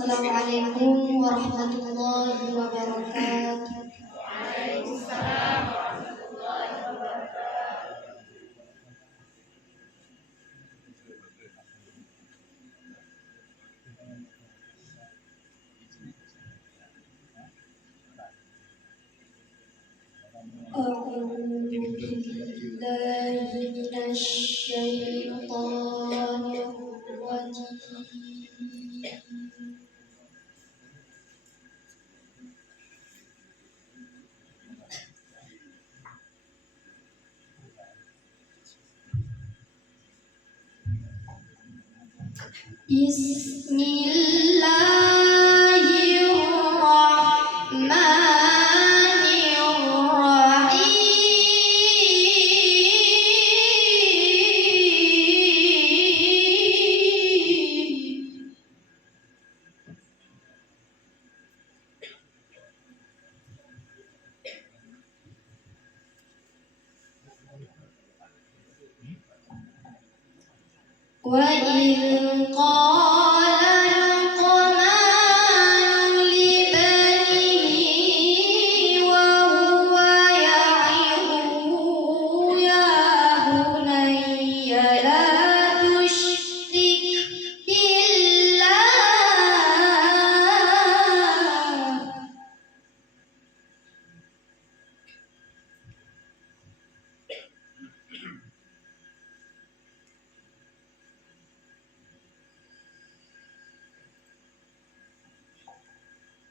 Assalamualaikum warahmatullahi wabarakatuh. Waalaikumsalam warahmatullahi wabarakatuh. A'udzu billahi minasy syaithanir rajim. Bismillahirrahmanirrahim. وَإِذْ قَالَ لُقْمَانُ لِابْنِهِ وَهُوَ يَعِظُهُ يَا بُنَيَّ لَا تُشْرِكْ بِاللَّهِ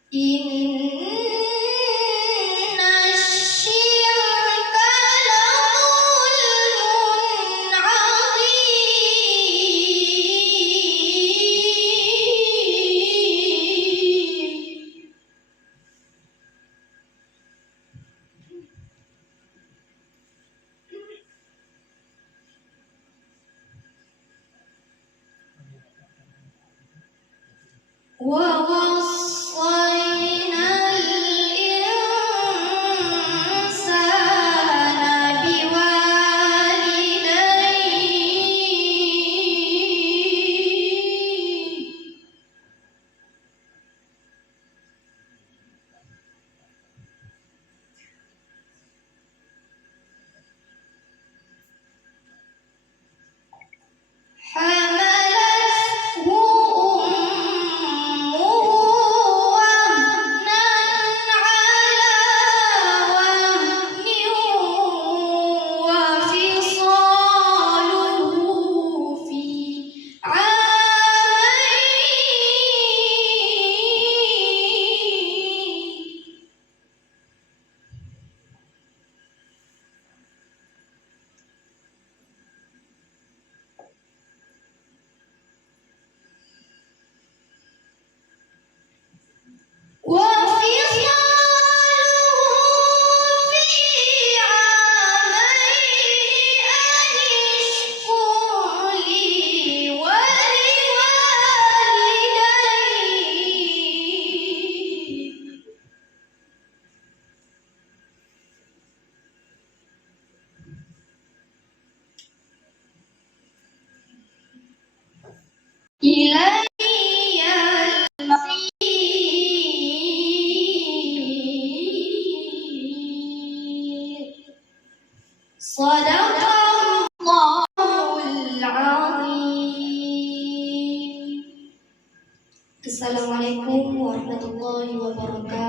Inna syirka la zulmun azim. وَوَصَّيْنَا الْإِنسَانَ بِوَالِدَيْهِ حملته أمه وهنا على وهن وفصاله في عامين وفصاله في عامين أن اشكر لي ولوالديك إلي المصير صدق الله العظيم. Assalamualaikum warahmatullahi wabarakatuh.